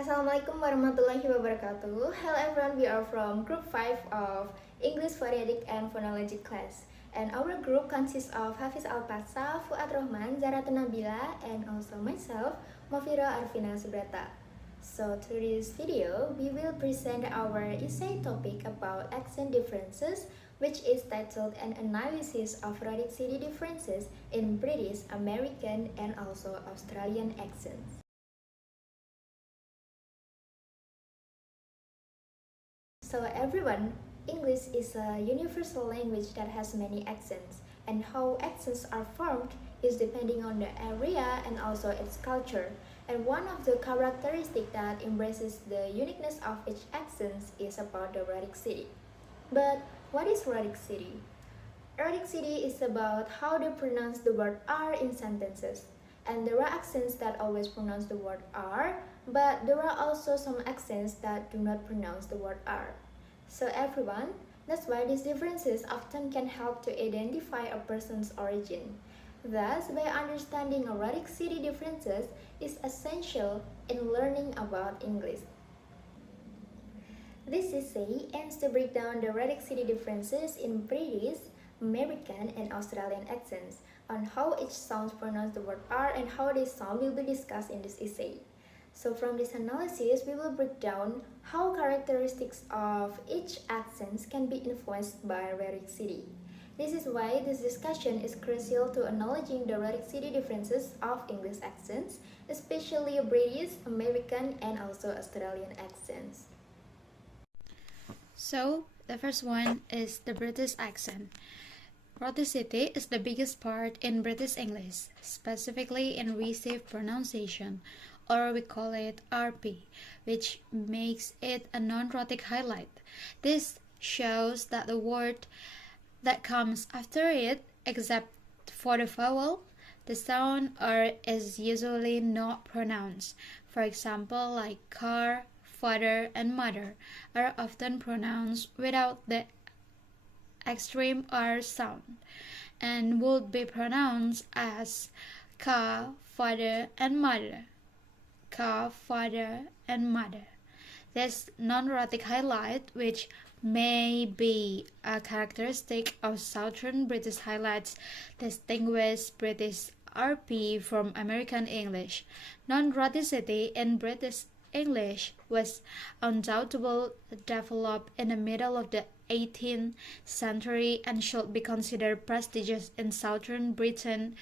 Assalamualaikum warahmatullahi wabarakatuh. Hello everyone, we are from group 5 of English Phonetic and Phonology class. And our group consists of Hafiz Alpasa, Fuad Rahman, Zaratun Nabila, and also myself, Mafira Arvina Subrata. So through this video, we will present our essay topic about accent differences, which is titled An Analysis of Rhotic City Differences in British, American, and also Australian Accents. So everyone, English is a universal language that has many accents, and how accents are formed is depending on the area and also its culture. And one of the characteristics that embraces the uniqueness of each accent is about the rhotic city. But what is rhotic city? Rhotic city is about how they pronounce the word R in sentences. And there are accents that always pronounce the word R, but there are also some accents that do not pronounce the word R. So everyone, that's why these differences often can help to identify a person's origin. Thus, by understanding rhotic city differences is essential in learning about English. This essay aims to break down the rhotic city differences in British, American, and Australian accents, on how each sound pronounce the word R and how this sound will be discussed in this essay. So from this analysis, we will break down how characteristics of each accent can be influenced by rhotic city. This is why this discussion is crucial to acknowledging the rhotic city differences of English accents, especially British, American, and also Australian accents. So, the first one is the British accent. Rhoticity is the biggest part in British English, specifically in received pronunciation, or we call it RP, which makes it a non-rhotic highlight. This shows that the word that comes after it, except for the vowel, the sound R is usually not pronounced. For example, like car, father, and mother are often pronounced without the extreme R sound and would be pronounced as ka, father, and mother. Ka, father, and mother. This non-rhotic highlight, which may be a characteristic of Southern British highlights, distinguish British RP from American English. Non-rhoticity in British English was undoubtedly developed in the middle of the 18th century and should be considered prestigious in southern Britain,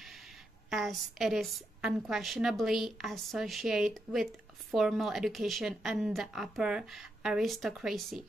as it is unquestionably associated with formal education and the upper aristocracy.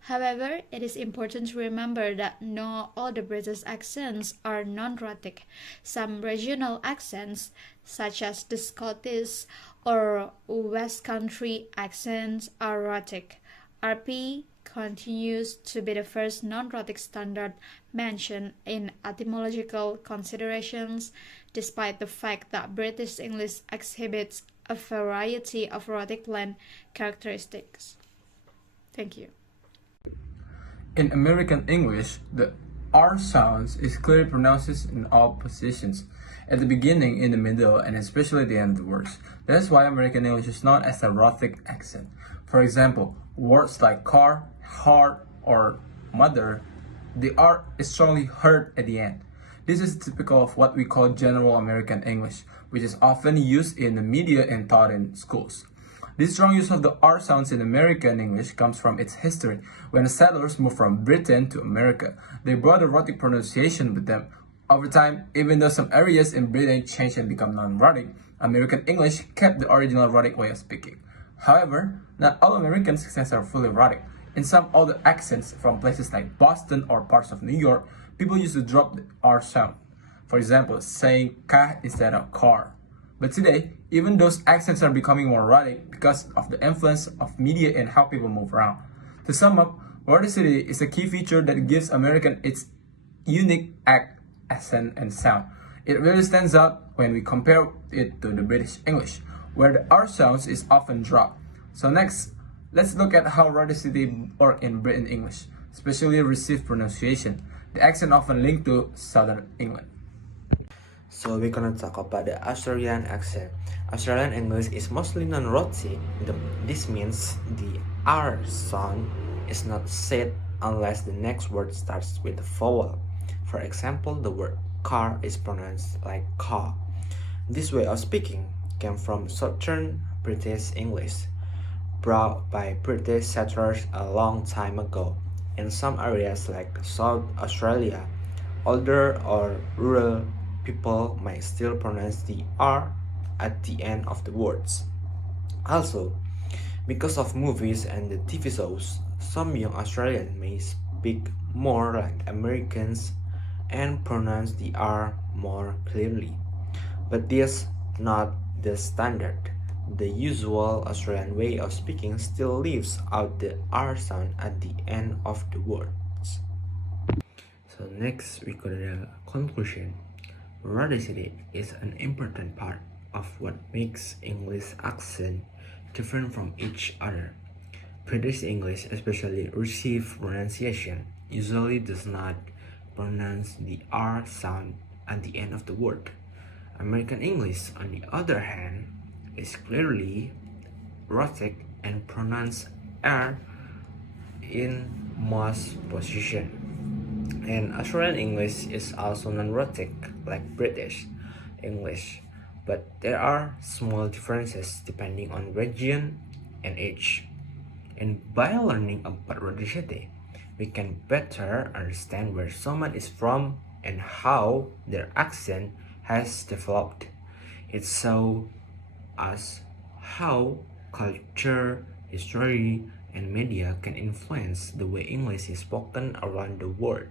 However, it is important to remember that not all the British accents are non-rhotic. Some regional accents, such as the Scottish or West Country accents, are rhotic. RP continues to be the first non-rhotic standard mentioned in etymological considerations, despite the fact that British English exhibits a variety of rhotic blend characteristics. Thank you. In American English, the R sound is clearly pronounced in all positions, at the beginning, in the middle, and especially at the end of the words. That is why American English is known as a rhotic accent. For example, words like car, heart, or mother, the R is strongly heard at the end. This is typical of what we call general American English, which is often used in the media and taught in schools. This strong use of the R sounds in American English comes from its history. When the settlers moved from Britain to America, they brought the rhotic pronunciation with them. Over time, even though some areas in Britain changed and become non-rhotic, American English kept the original rhotic way of speaking. However, not all American accents are fully rhotic. In some older accents from places like Boston or parts of New York, people used to drop the R sound. For example, saying ka instead of car. But today, even those accents are becoming more rhotic because of the influence of media and how people move around. To sum up, rhoticity is a key feature that gives American its unique accent and sound. It really stands out when we compare it to the British English, where the R sound is often dropped. So next, let's look at how rhoticity works in Britain English, especially received pronunciation. The accent often linked to Southern England. So we're gonna talk about the Australian accent. Australian English is mostly non-rhotic. This means the R sound is not said unless the next word starts with a vowel. For example, the word car is pronounced like car. This way of speaking came from Southern British English, brought by British settlers a long time ago. In some areas like South Australia, older or rural people might still pronounce the R at the end of the words. Also, because of movies and the TV shows, some young Australians may speak more like Americans and pronounce the R more clearly. But this not the standard. The usual Australian way of speaking still leaves out the R sound at the end of the words. So next we go to the conclusion. Rhoticity is an important part of what makes English accent different from each other. British English, especially receive pronunciation, usually does not pronounce the R sound at the end of the word. American English, on the other hand, is clearly rhotic and pronounce R in most positions. And Australian English is also non-rhotic like British English, but there are small differences depending on region and age. And by learning about rhoticity, we can better understand where someone is from and how their accent has developed. It shows us how culture, history, and media can influence the way English is spoken around the world.